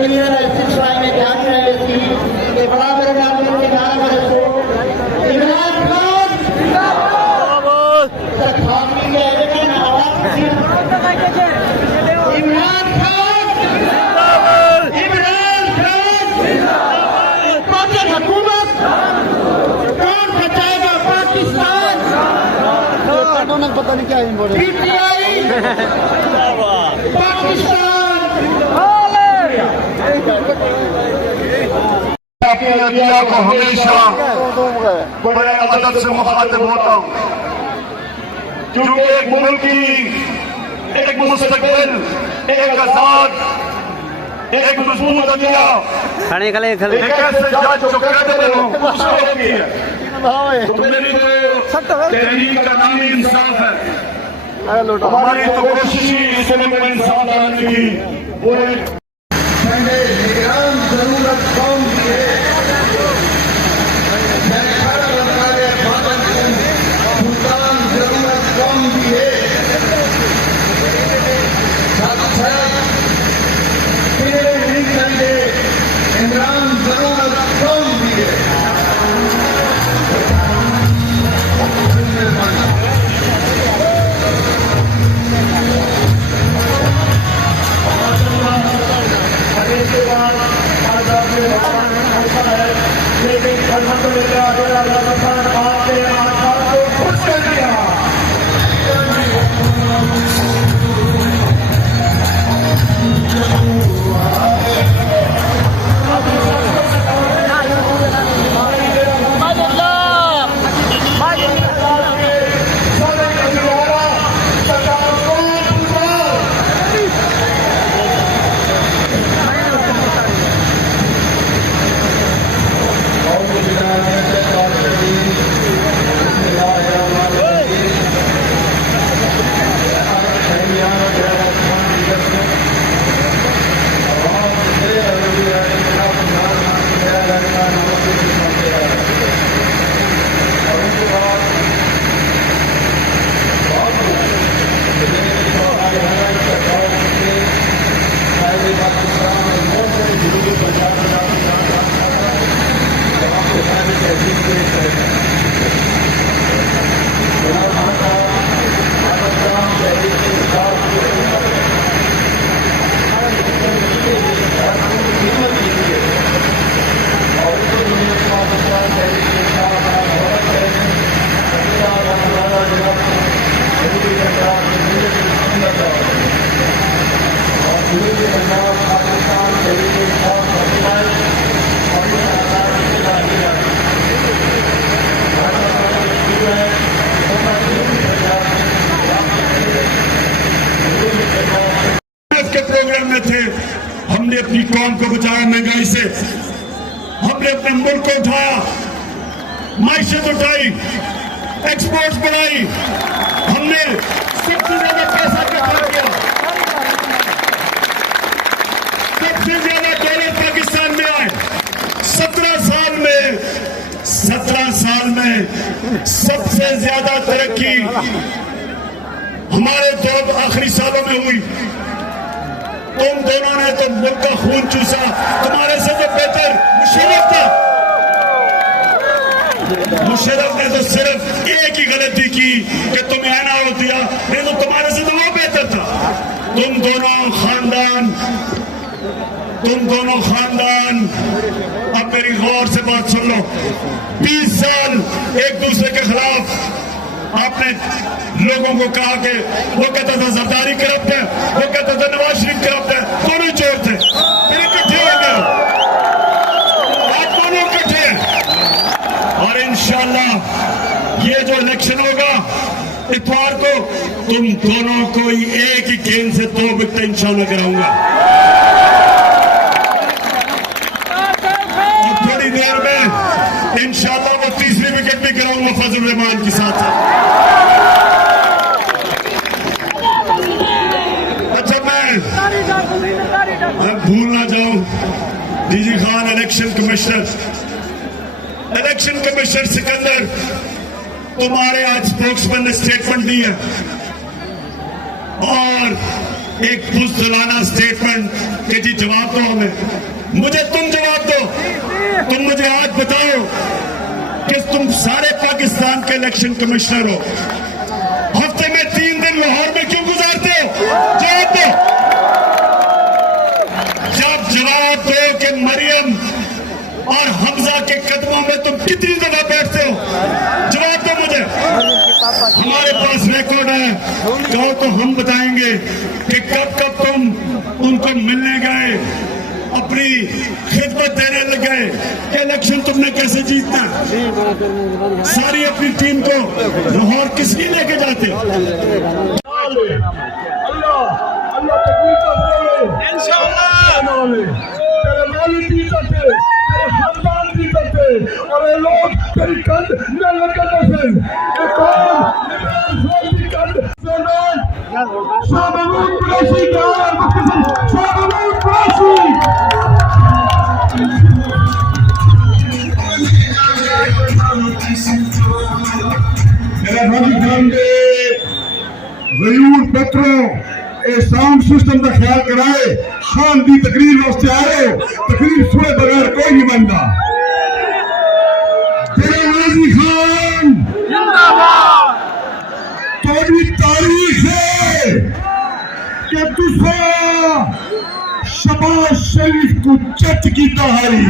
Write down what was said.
Clear है सिलसिले में ध्यान रहे थी कि बड़ा मेरे नाम के 11 बरस को इमरान खान जिंदाबाद खान की जगह ना आवाज इमरान खान जिंदाबाद इमरान खान जिंदाबाद पाकिस्तान हुकूमत कौन बचाएगा पाकिस्तान पता नहीं क्या पीटीआई पाकिस्तान को हमेशा बड़े अदब से मुखातिब होता हूँ क्योंकि एक मुल्क की एक मुस्तकिल एक आजाद एक मजबूत अदिया एक ऐसे जज जो कहते रहो तो मेरी तो तहरीक का नाम ही इंसाफ है। हमारी तो कोशिश ही इस मुल्क में इंसाफ लाने की वो जरूरत कौन की है जरूरत कौन की है इमरान जरूरत कौन की है लेकिन खुश कर दिया के प्रोग्राम में थे। हमने अपनी कौम को बचाया महंगाई से, हमने अपने मुल्क को उठाया, माइशत उठाई, एक्सपोर्ट्स बढ़ाई, हमने सबसे ज्यादा पैसा इकट्ठा किया, सबसे ज्यादा डॉलर पाकिस्तान में आए। 17 साल में सबसे ज्यादा तरक्की हमारे दो आखिरी सालों में हुई। तुम दोनों ने तो मुल्क का खून चूसा, तुम्हारे से तो बेहतर मुशर्रफ था। मुशर्रफ ने तो सिर्फ एक ही गलती की कि तुम्हें एनआरओ दिया, नहीं तो तुम्हारे से तो वो बेहतर था। तुम दोनों खानदान अब मेरी गौर से बात सुन लो। 20 साल एक दूसरे के खिलाफ आपने लोगों को कहा कि वो कहता था जरदारी करप्ट है, वो कहता था नवाज शरीफ करप्ट है, दोनों चोर थे। फिर इकट्ठे हो गए, आप दोनों इकट्ठे हैं और इंशाल्लाह ये जो इलेक्शन होगा इतवार को, तुम दोनों को ही एक ही गेंद से 2 विकेट इंशाल्लाह कराऊंगा। और थोड़ी देर में इंशाल्लाह वो 3री विकेट भी गिराऊंगा फजल रहमान के साथ। अच्छा मैं भूल ना जाऊं, DG Khan election commissioner Sikandar, तुम्हारे आज स्पोक्समैन ने स्टेटमेंट दी है और एक बुज़दिलाना स्टेटमेंट कि जी जवाब दो हमें। मुझे तुम जवाब दो। तुम मुझे आज बताओ कि तुम सारे पाकिस्तान के इलेक्शन कमिश्नर हो, हफ्ते में 3 दिन लाहौर में क्यों गुजारते हो? जवाब दो। जब जवाब दो कि मरियम और हमजा के कदमों में तुम कितनी दफा बैठते हो? जवाब दो मुझे। हमारे पास रिकॉर्ड है, कहो तो हम बताएंगे कि कब कब तुम उनको मिलने गए, अपनी खिदमत देने लग गए कि इलेक्शन तुमने कैसे जीतना। सारी अपनी टीम को लाहौर किस लिए लेके जाते? और ये लोग तेरी कंध न लगने से ये कौन की कंध शाहमहमूद कुरैशी का मुख्तसर शाहमहमूद कुरैशी मेरा राजी खान के ज़यूर पेट्रो ए साउंड सिस्टम का ख्याल कराए। खान की तकरीर वास्ते आए, तकरीर सुने बगैर कोई नहीं बनता। गाजी खान जिंदाबाद। तो भी तारीख है कि दूसरा शबाज शरीफ को चट की तहारी